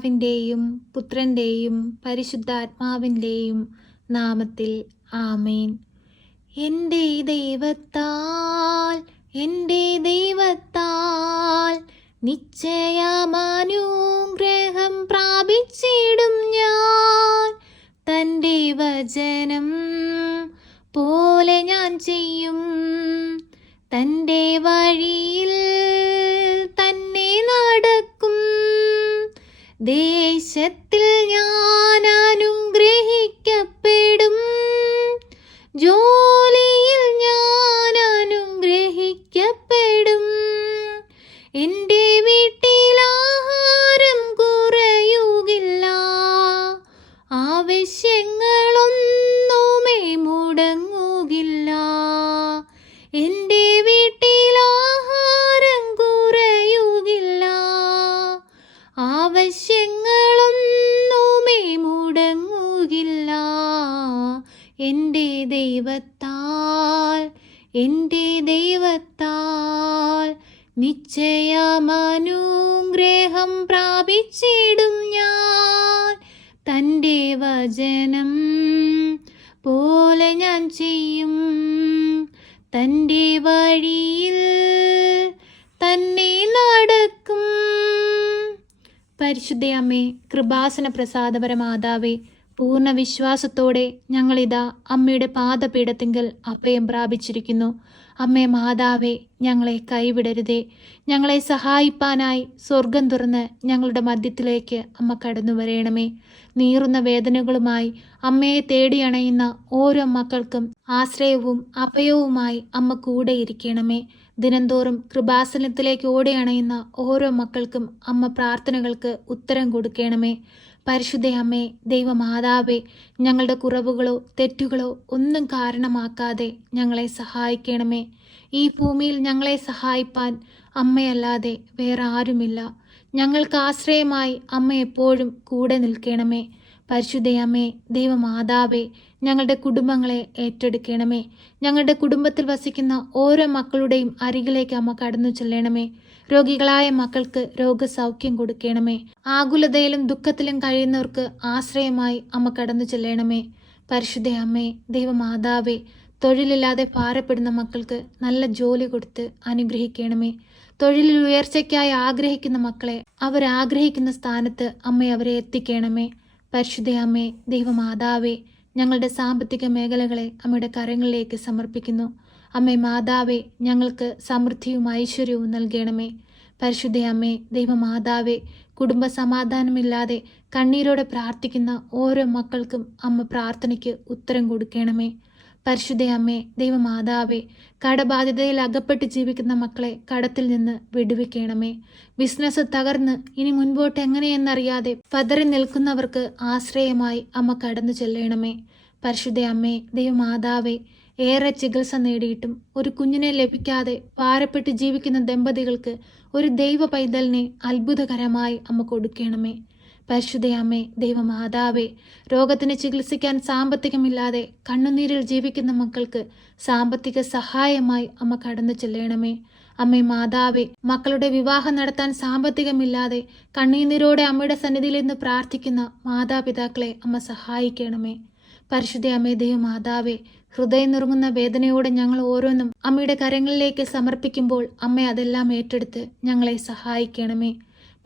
പിതാവിൻ്റെയും പുത്രൻ്റെയും പരിശുദ്ധാത്മാവിൻ്റെയും നാമത്തിൽ ആമേൻ. എൻ്റെ ദൈവത്താൽ നിശ്ചയമാനുഗ്രഹം പ്രാപിച്ചിടും ഞാൻ. തൻ്റെ വചനം പോലെ ഞാൻ ചെയ്യും. തൻ്റെ വഴിയിൽ തന്നെ നടക്കും. ദേശത്തിൽ ഞാൻ അനുഗ്രഹിക്കപ്പെടും. ജോലിയിൽ ഞാൻ അനുഗ്രഹിക്കപ്പെടും. എൻ്റെ വീട്ടിൽ ആഹാരം കുറയുകില്ല. ആവശ്യങ്ങളൊന്നുമേ മുടങ്ങുകില്ല. എൻ്റെ വീട്ടിൽ ആഹാരം കുറയുകില്ല. ആവശ്യങ്ങളൊന്നുമേ മുടങ്ങുകില്ല. എൻ്റെ ദൈവത്താൽ നിശ്ചയമാനുഗ്രഹം പ്രാപിച്ചിടും ഞാൻ. തൻ്റെ വചനം പോലെ ഞാൻ ചെയ്യും. തൻ്റെ വഴിയിൽ തന്നെ നടക്കും. പരിശുദ്ധ അമ്മേ, കൃപാസന പ്രസാദപര മാതാവേ, പൂർണ്ണ വിശ്വാസത്തോടെ ഞങ്ങളിതാ അമ്മയുടെ പാദപീഠത്തിങ്കൽ അഭയം പ്രാപിച്ചിരിക്കുന്നു. അമ്മേ മാതാവേ, ഞങ്ങളെ കൈവിടരുതേ. ഞങ്ങളെ സഹായിപ്പാനായി സ്വർഗം തുറന്ന് ഞങ്ങളുടെ മധ്യത്തിലേക്ക് അമ്മ കടന്നു വരയണമേ. നീറുന്ന വേദനകളുമായി അമ്മയെ തേടിയണയുന്ന ഓരോ മക്കൾക്കും ആശ്രയവും അഭയവുമായി അമ്മ കൂടെ ഇരിക്കണമേ. ദിനംതോറും കൃപാസനത്തിലേക്ക് ഓടിയണയുന്ന ഓരോ മക്കൾക്കും അമ്മ പ്രാർത്ഥനകൾക്ക് ഉത്തരം കൊടുക്കണമേ. പരിശുദ്ധ അമ്മേ, ദൈവമാതാവേ, ഞങ്ങളുടെ കുറവുകളോ തെറ്റുകളോ ഒന്നും കാരണമാക്കാതെ ഞങ്ങളെ സഹായിക്കണമേ. ഈ ഭൂമിയിൽ ഞങ്ങളെ സഹായിപ്പാൻ അമ്മയല്ലാതെ വേറെ ആരുമില്ല. ഞങ്ങൾക്ക് ആശ്രയമായി അമ്മ എപ്പോഴും കൂടെ നിൽക്കണമേ. പരിശുദ്ധ അമ്മേ, ദൈവമാതാവേ, ഞങ്ങളുടെ കുടുംബങ്ങളെ ഏറ്റെടുക്കണമേ. ഞങ്ങളുടെ കുടുംബത്തിൽ വസിക്കുന്ന ഓരോ മക്കളുടെയും അരികിലേക്ക് അമ്മ കടന്നു ചെല്ലണമേ. രോഗികളായ മക്കൾക്ക് രോഗസൗഖ്യം കൊടുക്കണമേ. ആകുലതയിലും ദുഃഖത്തിലും കഴിയുന്നവർക്ക് ആശ്രയമായി അമ്മ കടന്നു ചെല്ലണമേ. പരിശുദ്ധ അമ്മേ, ദൈവമാതാവേ, തൊഴിലില്ലാതെ ഭാരപ്പെടുന്ന മക്കൾക്ക് നല്ല ജോലി കൊടുത്ത് അനുഗ്രഹിക്കണമേ. തൊഴിലിൽ ഉയർച്ചയ്ക്കായി ആഗ്രഹിക്കുന്ന മക്കളെ അവരാഗ്രഹിക്കുന്ന സ്ഥാനത്ത് അമ്മ അവരെ എത്തിക്കണമേ. പരിശുദ്ധ അമ്മേ, ദൈവമാതാവേ, ഞങ്ങളുടെ സാമ്പത്തിക മേഖലകളെ അമ്മയുടെ കരങ്ങളിലേക്ക് സമർപ്പിക്കുന്നു. അമ്മേ മാതാവേ, ഞങ്ങൾക്ക് സമൃദ്ധിയും ഐശ്വര്യവും നൽകണമേ. പരിശുദ്ധ അമ്മേ, ദൈവമാതാവേ, കുടുംബ സമാധാനമില്ലാതെ കണ്ണീരോടെ പ്രാർത്ഥിക്കുന്ന ഓരോ മക്കൾക്കും അമ്മ പ്രാർത്ഥനയ്ക്ക് ഉത്തരം കൊടുക്കണമേ. പരിശുദ്ധ അമ്മേ, ദൈവമാതാവേ, കടബാധ്യതയിൽ അകപ്പെട്ട് ജീവിക്കുന്ന മക്കളെ കടത്തിൽ നിന്ന് വിടുവിക്കണമേ. ബിസിനസ് തകർന്ന് ഇനി മുൻപോട്ട് എങ്ങനെയെന്നറിയാതെ പതറി നിൽക്കുന്നവർക്ക് ആശ്രയമായി അമ്മ കടന്നു ചെല്ലണമേ. പരിശുദ്ധ അമ്മേ, ദൈവമാതാവേ, ഏറെ ചികിത്സ നേടിയിട്ടും ഒരു കുഞ്ഞിനെ ലഭിക്കാതെ ഭാരപ്പെട്ട് ജീവിക്കുന്ന ദമ്പതികൾക്ക് ഒരു ദൈവ പൈതലിനെ അത്ഭുതകരമായി അമ്മ കൊടുക്കണമേ. പരിശുദ്ധ അമ്മേ, ദൈവമാതാവേ, രോഗത്തിന് ചികിത്സിക്കാൻ സാമ്പത്തികമില്ലാതെ കണ്ണുനീരിൽ ജീവിക്കുന്ന മക്കൾക്ക് സാമ്പത്തിക സഹായമായി അമ്മ കടന്നു ചെല്ലണമേ. അമ്മേ മാതാവേ, മക്കളുടെ വിവാഹം നടത്താൻ സാമ്പത്തികമില്ലാതെ കണ്ണീരോടെ അമ്മയുടെ സന്നിധിയിൽ നിന്ന് പ്രാർത്ഥിക്കുന്ന മാതാപിതാക്കളെ അമ്മ സഹായിക്കണമേ. പരിശുദ്ധ അമ്മേ, ദൈവമാതാവേ, ഹൃദയം നുറുങ്ങുന്ന വേദനയോടെ ഞങ്ങൾ ഓരോന്നും അമ്മയുടെ കരങ്ങളിലേക്ക് സമർപ്പിക്കുമ്പോൾ അമ്മ അതെല്ലാം ഏറ്റെടുത്ത് ഞങ്ങളെ സഹായിക്കണമേ.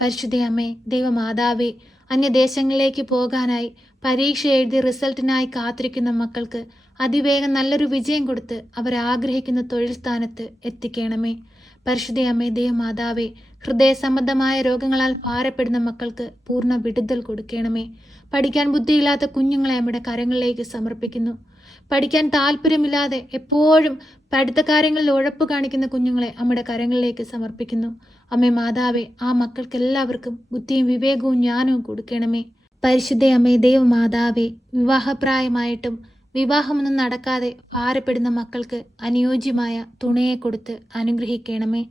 പരിശുദ്ധ അമ്മേ, ദൈവമാതാവേ, അന്യദേശങ്ങളിലേക്ക് പോകാനായി പരീക്ഷ എഴുതി റിസൾട്ടിനായി കാത്തിരിക്കുന്ന മക്കൾക്ക് അതിവേഗം നല്ലൊരു വിജയം കൊടുത്ത് അവരാഗ്രഹിക്കുന്ന തൊഴിൽ സ്ഥാനത്ത് എത്തിക്കണമേ. പരിശുദ്ധ അമ്മേ, ദൈവമാതാവേ, ഹൃദയ സംബന്ധമായ രോഗങ്ങളാൽ ഭാരപ്പെടുന്ന മക്കൾക്ക് പൂർണ്ണ വിടുതൽ കൊടുക്കണമേ. പഠിക്കാൻ ബുദ്ധിയില്ലാത്ത കുഞ്ഞുങ്ങളെ അമ്മയുടെ കരങ്ങളിലേക്ക് സമർപ്പിക്കുന്നു. പഠിക്കാൻ താല്പര്യമില്ലാതെ എപ്പോഴും പഠിത്ത കാര്യങ്ങളിൽ ഉഴപ്പ് കാണിക്കുന്ന കുഞ്ഞുങ്ങളെ അമ്മയുടെ കരങ്ങളിലേക്ക് സമർപ്പിക്കുന്നു. അമ്മേ മാതാവേ, ആ മക്കൾക്കെല്ലാവർക്കും ബുദ്ധിയും വിവേകവും ജ്ഞാനവും കൊടുക്കണമേ. പരിശുദ്ധ അമ്മേ, ദൈവമാതാവേ, വിവാഹപ്രായമായിട്ടും വിവാഹമൊന്നും നടക്കാതെ ഭാരപ്പെടുന്ന മക്കൾക്ക് അനുയോജ്യമായ തുണയെ കൊടുത്ത് അനുഗ്രഹിക്കണമേ.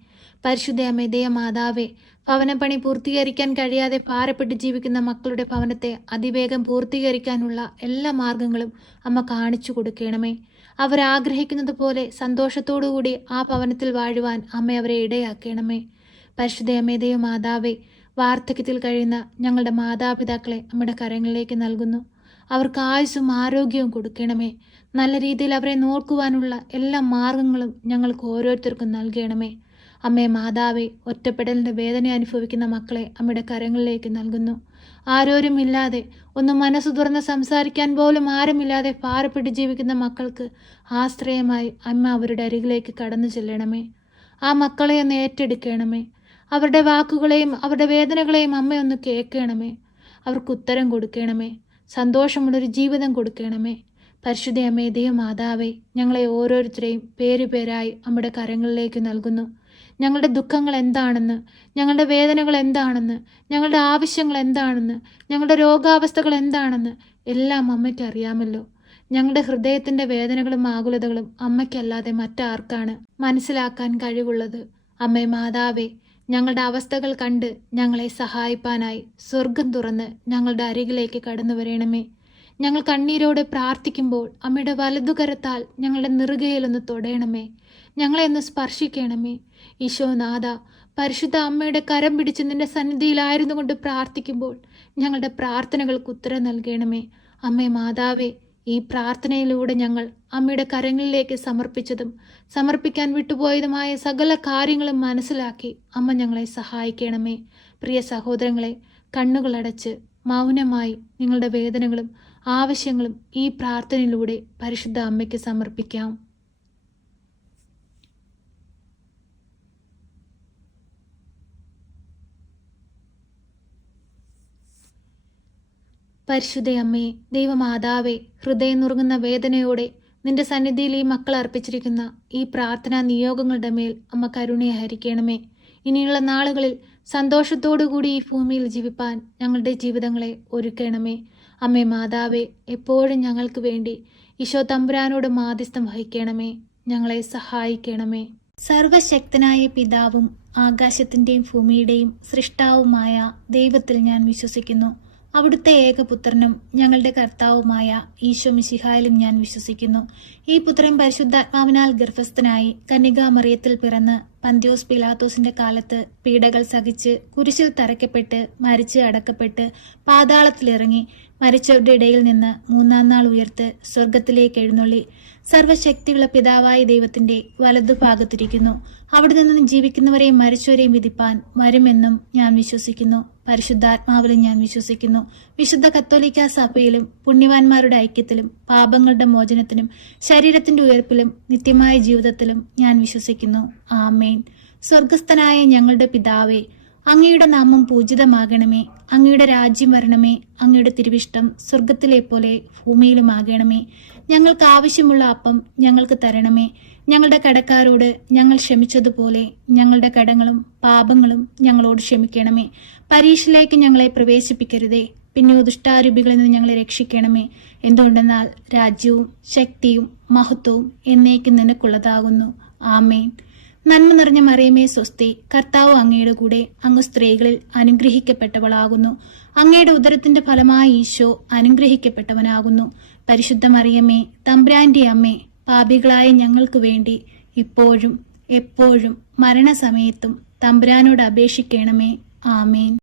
പരിശുദ്ധ അമ്മേ, ദൈവമാതാവേ, ഭവനപ്പണി പൂർത്തീകരിക്കാൻ കഴിയാതെ ഭാരപ്പെട്ട് ജീവിക്കുന്ന മക്കളുടെ ഭവനത്തെ അതിവേഗം പൂർത്തീകരിക്കാനുള്ള എല്ലാ മാർഗങ്ങളും അമ്മ കാണിച്ചു കൊടുക്കണമേ. അവരാഗ്രഹിക്കുന്നത് പോലെ സന്തോഷത്തോടുകൂടി ആ ഭവനത്തിൽ വാഴുവാൻ അമ്മ അവരെ ഇടയാക്കണമേ. പരിശുദ്ധ അമ്മേ, ദൈവമാതാവേ, വാർദ്ധക്യത്തിൽ കഴിയുന്ന ഞങ്ങളുടെ മാതാപിതാക്കളെ അമ്മയുടെ കരങ്ങളിലേക്ക് നൽകുന്നു. അവർക്ക് ആയുസ്സും ആരോഗ്യവും കൊടുക്കണമേ. നല്ല രീതിയിൽ അവരെ നോക്കുവാനുള്ള എല്ലാ മാർഗങ്ങളും ഞങ്ങൾക്ക് ഓരോരുത്തർക്കും നൽകണമേ. അമ്മേ മാതാവേ, ഒറ്റപ്പെടലിൻ്റെ വേദന അനുഭവിക്കുന്ന മക്കളെ അമ്മയുടെ കരങ്ങളിലേക്ക് നൽകുന്നു. ആരോരുമില്ലാതെ, ഒന്ന് മനസ്സ് തുറന്ന് സംസാരിക്കാൻ പോലും ആരുമില്ലാതെ ഭാരപ്പെട്ട് ജീവിക്കുന്ന മക്കൾക്ക് ആശ്രയമായി അമ്മ അവരുടെ അരികിലേക്ക് കടന്നു ചെല്ലണമേ. ആ മക്കളെ ഒന്ന് ഏറ്റെടുക്കണമേ. അവരുടെ വാക്കുകളെയും അവരുടെ വേദനകളെയും അമ്മയൊന്ന് കേൾക്കണമേ. അവർക്ക് ഉത്തരം കൊടുക്കണമേ. സന്തോഷമുള്ളൊരു ജീവിതം കൊടുക്കണമേ. പരിശുദ്ധ അമ്മേ, ദൈവമാതാവേ, ഞങ്ങളെ ഓരോരുത്തരെയും പേരുപേരായി അമ്മയുടെ കരങ്ങളിലേക്ക് നൽകുന്നു. ഞങ്ങളുടെ ദുഃഖങ്ങൾ എന്താണെന്ന്, ഞങ്ങളുടെ വേദനകൾ എന്താണെന്ന്, ഞങ്ങളുടെ ആവശ്യങ്ങൾ എന്താണെന്ന്, ഞങ്ങളുടെ രോഗാവസ്ഥകൾ എന്താണെന്ന് എല്ലാം അമ്മയ്ക്ക് അറിയാമല്ലോ. ഞങ്ങളുടെ ഹൃദയത്തിൻ്റെ വേദനകളും ആകുലതകളും അമ്മയ്ക്കല്ലാതെ മറ്റാർക്കാണ് മനസ്സിലാക്കാൻ കഴിവുള്ളത്? അമ്മേ മാതാവേ, ഞങ്ങളുടെ അവസ്ഥകൾ കണ്ട് ഞങ്ങളെ സഹായിപ്പാനായി സ്വർഗം തുറന്ന് ഞങ്ങളുടെ അരികിലേക്ക് കടന്നു വരണമേ. ഞങ്ങൾ കണ്ണീരോടെ പ്രാർത്ഥിക്കുമ്പോൾ അമ്മയുടെ വലതുകരത്താൽ ഞങ്ങളുടെ നെറുകയിലൊന്ന് തൊടയണമേ. ഞങ്ങളെ ഒന്ന് സ്പർശിക്കണമേ. ഈശോനാഥ, പരിശുദ്ധ അമ്മയുടെ കരം പിടിച്ച് നിന്റെ സന്നിധിയിലായിരുന്നു കൊണ്ട് പ്രാർത്ഥിക്കുമ്പോൾ ഞങ്ങളുടെ പ്രാർത്ഥനകൾക്ക് ഉത്തരം നൽകണമേ. അമ്മേ മാതാവേ, ഈ പ്രാർത്ഥനയിലൂടെ ഞങ്ങൾ അമ്മയുടെ കരങ്ങളിലേക്ക് സമർപ്പിച്ചതും സമർപ്പിക്കാൻ വിട്ടുപോയതുമായ സകല കാര്യങ്ങളും മനസ്സിലാക്കി അമ്മ ഞങ്ങളെ സഹായിക്കണമേ. പ്രിയ സഹോദരങ്ങളെ, കണ്ണുകളടച്ച് മൗനമായി നിങ്ങളുടെ വേദനകളും ആവശ്യങ്ങളും ഈ പ്രാർത്ഥനയിലൂടെ പരിശുദ്ധ അമ്മയ്ക്ക് സമർപ്പിക്കാം. പരിശുദ്ധ അമ്മേ, ദൈവമാതാവേ, ഹൃദയം നുറുങ്ങുന്ന വേദനയോടെ നിന്റെ സന്നിധിയിൽ ഈ മക്കൾ അർപ്പിച്ചിരിക്കുന്ന ഈ പ്രാർത്ഥനാ നിയോഗങ്ങളുടെ മേൽ അമ്മ കരുണയെ ഹരിക്കണമേ. ഇനിയുള്ള നാളുകളിൽ സന്തോഷത്തോടുകൂടി ഈ ഭൂമിയിൽ ജീവിപ്പാൻ ഞങ്ങളുടെ ജീവിതങ്ങളെ ഒരുക്കണമേ. അമ്മേ മാതാവേ, എപ്പോഴും ഞങ്ങൾക്ക് വേണ്ടി ഈശോ തമ്പുരാനോട് മാധ്യസ്ഥം വഹിക്കണമേ. ഞങ്ങളെ സഹായിക്കണമേ. സർവശക്തനായ പിതാവും ആകാശത്തിൻ്റെയും ഭൂമിയുടെയും സൃഷ്ടാവുമായ ദൈവത്തിൽ ഞാൻ വിശ്വസിക്കുന്നു. അവിടുത്തെ ഏകപുത്രനും ഞങ്ങളുടെ കർത്താവുമായ ഈശോ മിശിഹായിലും ഞാൻ വിശ്വസിക്കുന്നു. ഈ പുത്രൻ പരിശുദ്ധാത്മാവിനാൽ ഗർഭസ്ഥനായി കന്യകാമറിയത്തിൽ പിറന്ന് പന്തിയോസ് പിലാത്തോസിന്റെ കാലത്ത് പീഡകൾ സഹിച്ച് കുരിശിൽ തറയ്ക്കപ്പെട്ട് മരിച്ച് അടക്കപ്പെട്ട് പാതാളത്തിലിറങ്ങി മരിച്ചവരുടെ ഇടയിൽ നിന്ന് മൂന്നാം നാൾ ഉയർത്ത് സ്വർഗത്തിലേക്ക് എഴുന്നള്ളി സർവശക്തിയുള്ള പിതാവായ ദൈവത്തിന്റെ വലതുഭാഗത്തിരിക്കുന്നു. അവിടെ നിന്ന് ജീവിക്കുന്നവരെയും മരിച്ചവരെയും വിധിപ്പാൻ വരുമെന്നും ഞാൻ വിശ്വസിക്കുന്നു. പരിശുദ്ധാത്മാവിലും ഞാൻ വിശ്വസിക്കുന്നു. വിശുദ്ധ കത്തോലിക്ക സഭയിലും പുണ്യവാന്മാരുടെ ഐക്യത്തിലും പാപങ്ങളുടെ മോചനത്തിനും ശരീരത്തിന്റെ ഉയർപ്പിലും നിത്യമായ ജീവിതത്തിലും ഞാൻ വിശ്വസിക്കുന്നു. ആമേൻ. സ്വർഗസ്ഥനായ ഞങ്ങളുടെ പിതാവേ, അങ്ങയുടെ നാമം പൂജിതമാകണമേ. അങ്ങയുടെ രാജ്യം വരണമേ. അങ്ങയുടെ തിരുവിഷ്ടം സ്വർഗത്തിലെ പോലെ ഭൂമിയിലുമാകണമേ. ഞങ്ങൾക്ക് ആവശ്യമുള്ള അപ്പം ഞങ്ങൾക്ക് തരണമേ. ഞങ്ങളുടെ കടക്കാരോട് ഞങ്ങൾ ക്ഷമിച്ചതുപോലെ ഞങ്ങളുടെ കടങ്ങളും പാപങ്ങളും ഞങ്ങളോട് ക്ഷമിക്കണമേ. പരീക്ഷയിലേക്ക് ഞങ്ങളെ പ്രവേശിപ്പിക്കരുതേ, പിന്നെ ദുഷ്ടാരൂപികളിൽ നിന്ന് ഞങ്ങളെ രക്ഷിക്കണമേ. എന്തുകൊണ്ടെന്നാൽ രാജ്യവും ശക്തിയും മഹത്വവും എന്നേക്കും നിനക്കുള്ളതാകുന്നു. ആമേൻ. നന്മ നിറഞ്ഞ മറിയമേ സ്വസ്തി, കർത്താവ് അങ്ങയുടെ കൂടെ, അങ്ങ് സ്ത്രീകളിൽ അനുഗ്രഹിക്കപ്പെട്ടവളാകുന്നു. അങ്ങയുടെ ഉദരത്തിന്റെ ഫലമായ ഈശോ അനുഗ്രഹിക്കപ്പെട്ടവനാകുന്നു. പരിശുദ്ധ മറിയമേ, തമ്പുരാന്റെ അമ്മേ, പാപികളായ ഞങ്ങൾക്ക് വേണ്ടി ഇപ്പോഴും എപ്പോഴും മരണസമയത്തും തമ്പുരാനോട് അപേക്ഷിക്കണമേ. ആമേൻ.